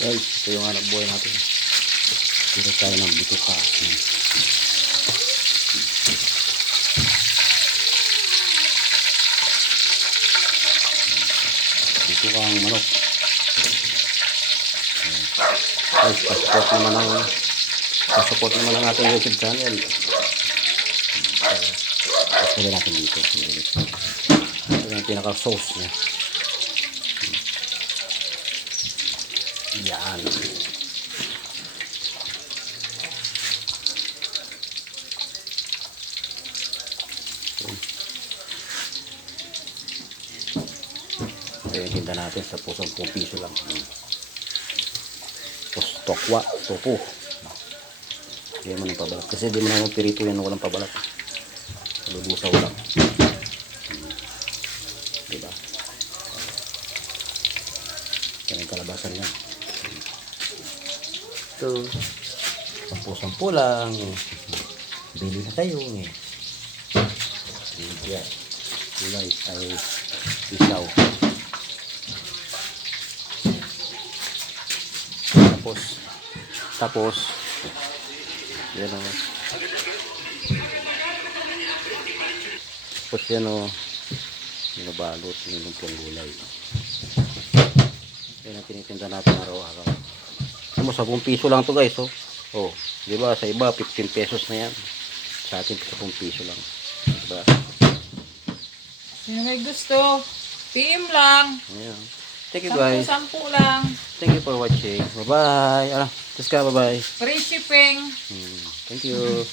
Guys, ito yung anak buhay natin. Dito tayo ng bituka. Bituka ang manok. Guys, pa-support naman ang ating YouTube channel. Pagpili natin dito. Ito yung pinaka-sauce niya. Yan. Ito yung tinda natin sa 10 piso lang. Tapos tokwa, topo. Hindi mo nang pabalat. Kasi di mo naman pirito yan walang pabalat. Lubusaw lang. Diba? Ito yung kalabasan yan. Ito. 10 lang. Bili na kayo. Yan. Kulay ay isaw. Tapos yan o. Tapos yan o. Binabalot yung lumpong gulay. Yan ang tinitinda natin araw-araw. Ano, 10 piso lang to guys. Oh, diba sa iba 15 pesos na yan. Sa atin 10 piso lang. Diba? Sino may gusto? PM lang. Ayan. Thank you guys. 10 lang. Thank you for watching. Bye-bye. Bye-bye. Free shipping. Thank you.